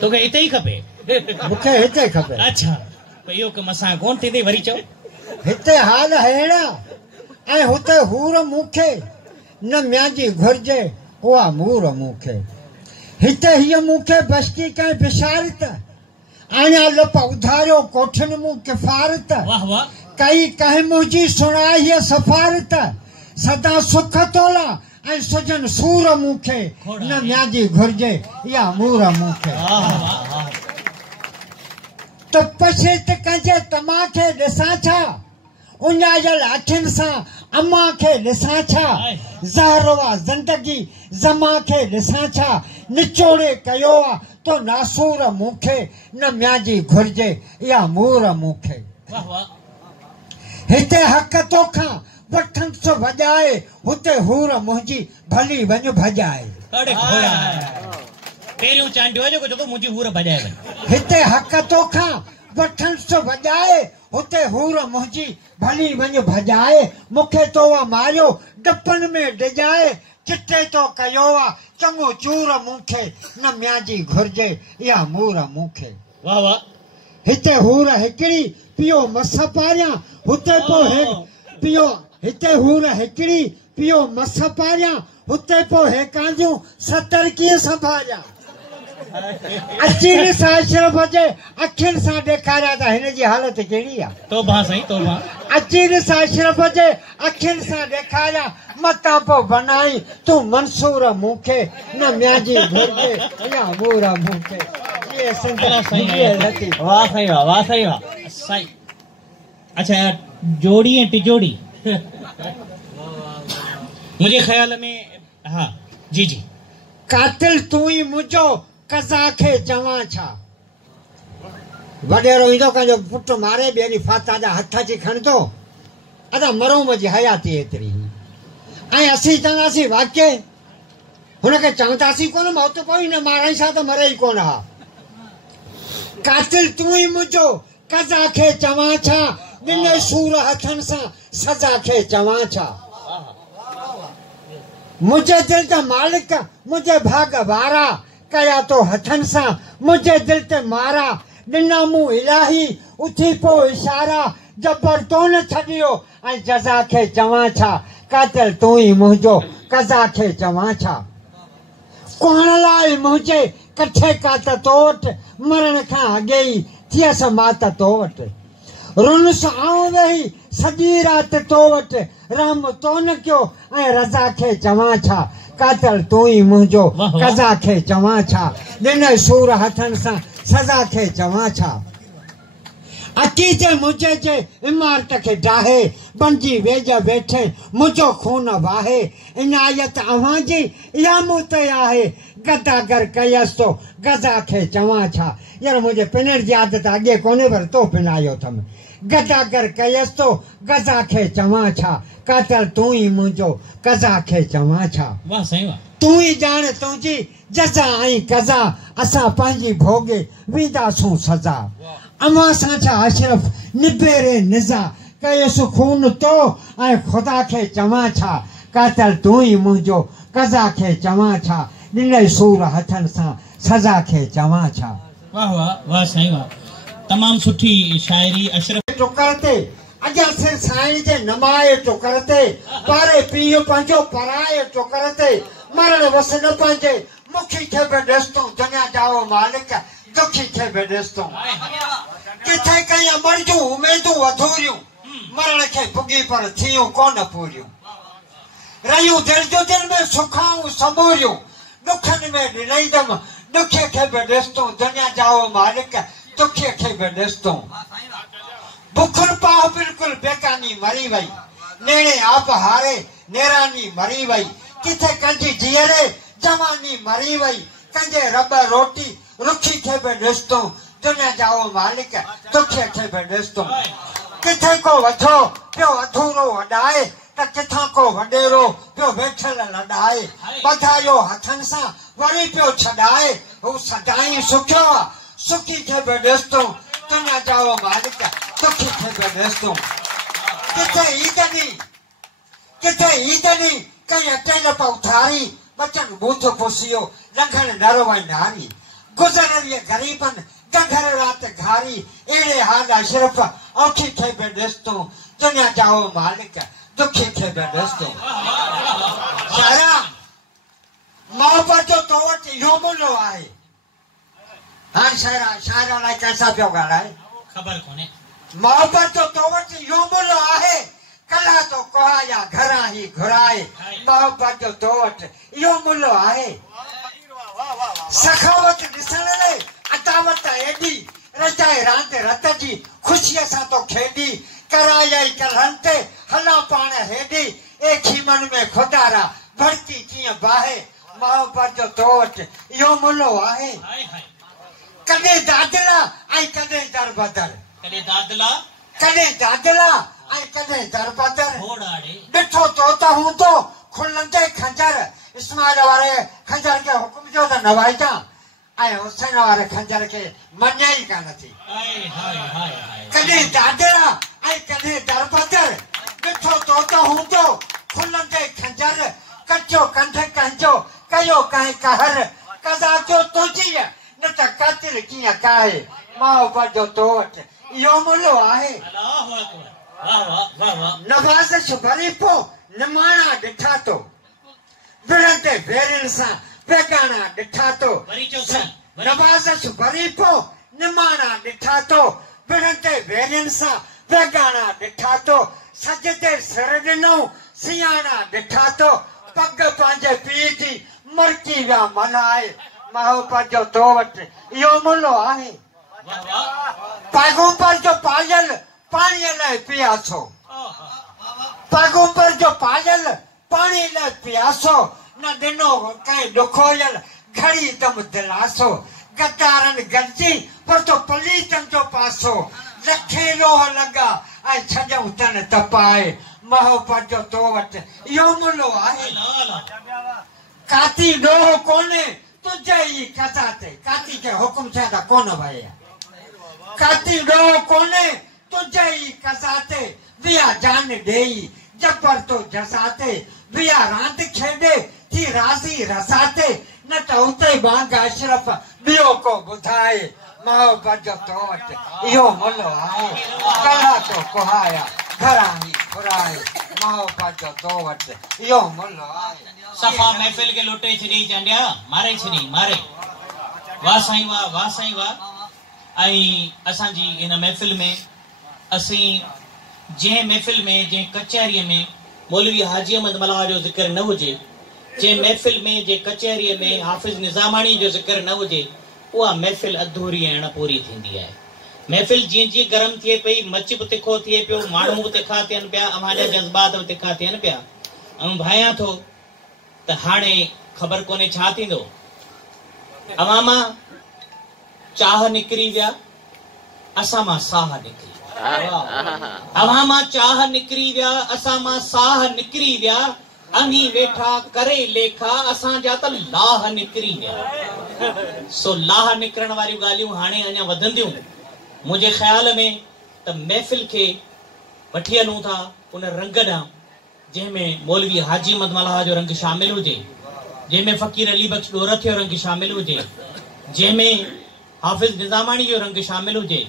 तो के इते ही खपे मुखे हिते खपे अच्छा यो कम असा कोन थी वरी चो हिते हाल हेड़ा ऐ हुते हूर मुखे न म्याजी घुरजे हुआ मूर मुखे हिते हिय मुखे बस्ती के बिशारत आया लप उधारो कोठन मु किफारत वाह वाह कई कह मुझी सुनाई हिय सफारत सदा सुख तोला ऐ सजन सूर मुखे न म्याजी घुरजे या मूर मुखे तो पछित कंहिंजे तमा खे ॾिसां छा उञायल अखियुनि सां अम्मा खे ॾिसां छा ज़हरवा ज़िंदगी ज़मा खे ॾिसां छा निचोड़े कयो आहे तो नासूर मूंखे न म्याजी घुरिजे या मूर मूंखे हिते हक़ तोखां वठंसि वॼाए हुते हूर मुंहिंजी भली वञ भॼाए पहिरियों चांडियो जो जेको मुंहिंजी हूर भॼाए वञ हिते हक़ तोखां वठंसि वॼाए हुते हूर मुंहिंजी भली वञ भॼाए मूंखे तो मारियो डपनि में डिॼाए चिटे तो कयो आहे चङो चूर मूंखे न म्याजी घुरिजे या मूर मूंखे वाह वाह हिते हूर हिकिड़ी पियो मस पारियां हुते पोइ पियो हिते हूर हिकिड़ी पियो मस पारियां हुते पोइ हेकांजूं 70 कीअं संभालियां अची ॾिसां अशरफ जे अखियुनि सां ॾेखारियां त हिन जी हालत कहिड़ी आहे तौबा साईं तौबा अची ॾिसां अशरफ जे अखियुनि सां ॾेखारियां मतां पोइ बनाई तूं मंसूर मूंखे न म्याजी घुरिजे या मूर मूंखे वाह साईं वाह साईं अच्छा जोड़ी ऐं टिजोड़ी मुझे ख्याल में हाँ जी जी कातिल तू ही मुझो कज़ा खे चवां छा वडेरो ईंदो कंहिंजो पुटु मारे ॿियरी फाता जा हथ अची खणंदो अदा मरूम जी हयाती एतिरी ऐं असीं चवंदासीं वाक्य हुनखे चवंदासीं कोन मौत पई न माराई छा त मरे ई कोन हा कातिल तू ही मुझो कज़ा खे चवां छा ॾिने सूर हथनि सां सज़ा खे चवां छा मुझे दिल ते मालिक मुझे भाग वारा कया तो हथन सा मुझे दिल ते मारा ॾिना मूं इलाही उथी पो इशारा जबर तो न छॾियो ऐं जज़ा खे चवां छा कातिल तूं ई मुंहिंजो कज़ा खे चवां छा कोण लाइ मुंहिंजे कठे कात तो वटि मरण खां अॻे ई थियसि मात तो वटि रुनस आऊं वेही सॼी राति तो वटि रहम तो न कयो ऐं रज़ा खे चवां छा कातिल तूं ई मुंहिंजो कज़ा खे चवां छा ॾिन सूर हथनि सां सज़ा खे चवां छा अची जे मुंहिंजे जे इमारत खे डाहे बणिजी वेझ वेठे मुंहिंजो खून वाहे इनायत अव्हां जी इहा मूं ते आहे गदागर कयसि तो गज़ा खे चवां छा यार मुंहिंजे पिनण जी आदत अॻे कोन्हे पर तो पिनायो अथमि गदागर कयसि तो गज़ा खे चवां छा कातिल तूं ई मुंहिंजो कज़ा खे चवां छा वाह साईं वाह तूं ई ॼाण तुंहिंजी जज़ा ऐं कज़ा असां पंहिंजी भोगे वेंदासूं सज़ा अव्हां सां छा अशरफ निबेरे निज़ा कयसि खून तो ऐं ख़ुदा खे चवां छा कातिल तूं ई मुंहिंजो कज़ा खे चवां छा ॾिनई सूर हथनि सां सज़ा खे चवां छा वाह वाह वाह साईं वाह तमाम सुठी शायरी अशरफ टुकर ते अॻियां सिर साईं जे नमाए टुकर ते पारे पीउ पंहिंजो पराए टुकर ते मरण वस न पंहिंजे मुखी खे बि ॾिसतूं दुनिया जाओ मालिक दुखी खे बि ॾिसतूं किथे कयूं मर्जूं उमेदूं अधूरियूं मरण खे पुगी पर थियूं कोन पूरियूं रहियूं दिलि जो दिलि में सुखाऊं समूरियूं दुखनि में ॾिनईंदमि दुखे खे बि ॾिसतूं दुनिया जाओ मालिक दुखे खे बि ॾिसतूं बुखुर पाह बिल्कुलु बेकानी मरी वई नेणे आप हारे नेरानी मरी वई किथे कंहिंजी जीअरे जवानी मरी वई कंहिंजे रब रोटी रुखी खे बि ॾिसतूं दुनिया जाओ मालिक दुखे खे बि ॾिसतूं किथे को वधो पियो अधूरो वॾाए त किथां को वॾेरो पियो वेठल लॾाए ॿधायो हथनि सां वरी पियो छॾाए हू सदाईं सुखियो आहे सुखी खे बि ॾिसतूं दुनिया जाओ मालिक दुखी खे बि ॾिसतूं किथे ईद ॾींहुं कंहिं अटेल पा उथारी बचन बूथ पुसियो लंघण नर वई नारी गुज़रनि ग़रीबनि गंघर रात घारी अहिड़े हाल अशरफ औखी खे बि ॾिस तूं दुनिया जाओ मालिक दुखी खे बि ॾिस तूं सारा मोहब्बत जो तो वटि इहो मुल्हो आहे हाणे शाइरा लाइ कैसा पियो ॻाल्हाए ख़बर कोन्हे मोहब्बत जो तो वटि इहो मुल्हो आहे कला तो कुहाया घरां ई घुराए मोहब्बत जो तो वटि इहो मुल्हो आहे सखावत ॾिसण लाइ अदावत एॾी रजाए रांदि रत जी ख़ुशीअ सां तो खेॾी कराई कलहनि ते हलां पाण हेॾी ए खीमन में खुदारा भड़की कीअं बाहे मोहब्बत जो तो वटि इहो मुल्हो आहे कॾहिं दादला ऐं कॾहिं दरबदर कॾहिं दादला ऐं कॾहिं दरबदर ॾिठो तो त हूंदो खुलंदे खंजर इस्माइल वारे खंजर खे हुकुम जो त नवाइजा ऐं हुसैन वारे खंजर खे मञे ई कान थी कॾहिं दादला ऐं कॾहिं दरबदर ॾिठो तो त हूंदो खुलंदे खंजर कचो कंध कंहिंजो कयो कंहिं कहर कदा जो तुंहिंजी न त कातिल कीअं काहे मोहब्बत जो तो वटि इहो मुल्हो आहे नवाज़श भरी पोइ निमाणा ॾिठा तो विढ़ंदे भेरियुनि सां बेगाना ॾिठा तो नवाज़श भरी पोइ निमाणा ॾिठा तो विढ़ंदे भेरियुनि सां बेगाना ॾिठा तो सजदे सिर ॾिनो सियाणा ॾिठा तो पग पंहिंजे पीउ जी मुर्की विया मल्हाए मोहब्बत जो तो वटि इहो मुल्हो आहे पैगंबर जो पायल पाणीअ लाइ पियासो पैगंबर जो पायल पाणी लाइ पियासो न ॾिनो कंहिं ॾुखोयल घड़ी दम दिलासो गद्दारनि गॾिजी पर तो पलीतनि जो पासो लखे लोह लॻा ऐं छॾऊं तन तपाए मोहब्बत जो तो वटि इहो मुल्हो आहे काती ॾोह कोन्हे तुंहिंजे ई कथा ते काती खे हुकुम थिया त कोन भई काती ॾोह कोन्हे तुंहिंजे ई कथा ते बिया जान ॾेई जबर तो जसाते बिया रांदि खेॾे थी राज़ी रसाते न त उते बांग अशरफ ॿियो को ॿुधाए मोहब्बत जो तो वटि इहो मुल्हो आहे कला तो कुहाया घरां ई घुराए मोहब्बत जो तो वटि इहो मुल्हो आहे सफ़ा महफ़िल के लुटे छॾी चांडिया मारे छॾी मारे वाह साईं वाह ऐं असांजी इन महफ़िल में असीं जंहिं महफ़िल में जंहिं कचहरीअ में मौलवी हाजी अहमद मल्हा जो ज़िक्र न हुजे जंहिं महफ़िल में जंहिं कचहरीअ में हाफ़िज़ निज़ामाणी जो ज़िक्र न हुजे उहा महफ़िल अधूरी ऐं अणपूरी थींदी आहे महफ़िल जीअं जीअं गरम थिए पई मच बि तिखो थिए पियो माण्हू बि तिखा थियनि पिया अव्हांजा जज़्बात बि तिखा थियनि पिया ऐं भायां थो त हाणे ख़बर कोन्हे छा थींदो अवां मां चाह निकिरी विया असां मां साह निकिरी अवां मां चाह निकिरी विया असां मां साह निकिरी विया अनी वेठा करे लेखा असांजा त लाह निकिरी विया सो लाह निकिरण वारियूं ॻाल्हियूं हाणे अञा वधंदियूं मुंहिंजे ख़्याल में त महफ़िल खे वठी हलूं था उन रंग ॾांहुं जंहिंमें मौलवी हाजी अहमद मल्हा जो रंग शामिल हुजे जंहिंमें फ़कीर अली बख्श ॾोरथ जो रंग शामिल हुजे जंहिंमें हाफ़िज़ निज़ामाणी जो रंग शामिल हुजे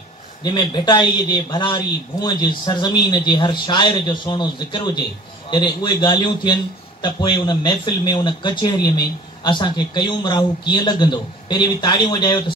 जंहिंमें भिटाईअ जे भलारी भूअ जे सरज़मीन जे हर शाइर जो सुहिणो ज़िक्र हुजे जॾहिं उहे ॻाल्हियूं थियनि त पोइ उन महफ़िल में उन कचहरीअ में असांखे कयूं राहू कीअं लॻंदो पहिरीं बि ताड़ियूं वॼायो त